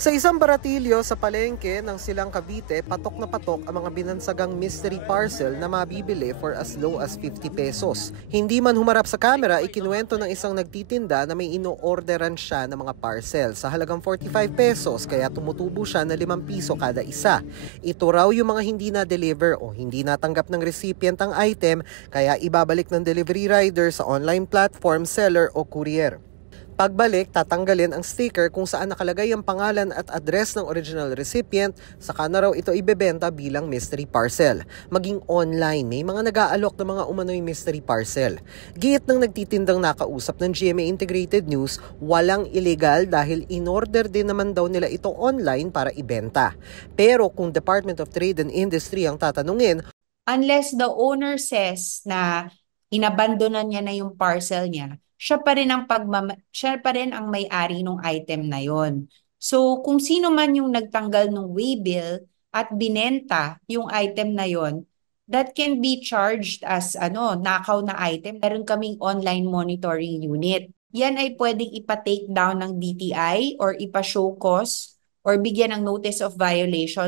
Sa isang baratilyo sa palengke ng Silang Cavite, patok na patok ang mga binansagang mystery parcel na mabibili for as low as 50 pesos. Hindi man humarap sa kamera, ikinuwento ng isang nagtitinda na may ino-orderan siya ng mga parcel sa halagang 45 pesos kaya tumutubo siya na 5 piso kada isa. Ito raw yung mga hindi na-deliver o hindi natanggap ng recipient ang item kaya ibabalik ng delivery rider sa online platform, seller o courier. Pagbalik, tatanggalin ang sticker kung saan nakalagay ang pangalan at address ng original recipient, saka na raw ito ibebenta bilang mystery parcel. Maging online, may mga nag-aalok ng mga umano'y mystery parcel. Giit ng nagtitindang nakausap ng GMA Integrated News, walang illegal dahil in-order din naman daw nila ito online para ibenta. Pero kung Department of Trade and Industry ang tatanungin, unless the owner says na inabandonan niya na yung parcel niya, siya pa rin ang may-ari ng item na yon. So kung sino man yung nagtanggal ng waybill at binenta yung item na yon, that can be charged as nakaw na item. Meron kaming online monitoring unit. Yan ay pwedeng ipa-take down ng DTI or ipa-show cause or bigyan ng notice of violation.